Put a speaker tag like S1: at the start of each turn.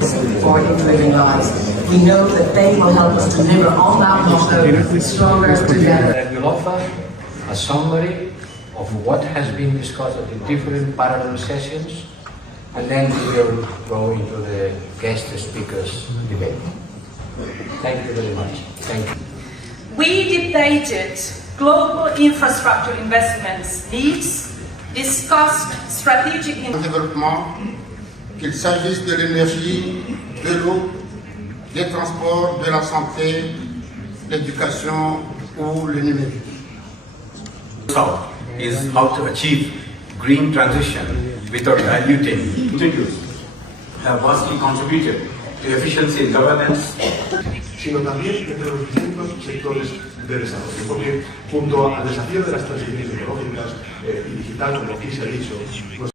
S1: lives. We know that they will help us deliver on that motto, stronger together.
S2: that will offer a summary of what has been discussed at the different parallel sessions, and then we will go into the guest speakers debate. Thank you very much. Thank you.
S3: We debated global infrastructure investments needs, discussed strategic in-
S4: développement, qu'il s'agisse de l'énergie, de l'eau, des transports, de la santé, l'éducation ou le numérique.
S5: South is how to achieve green transition without diluting.
S6: Continues have vastly contributed to efficiency in governance
S7: sino también entre los distintos sectores de desarrollo. Porque junto al desafío de las transiciones ecológicas eh, y digital, como aquí se ha dicho, pues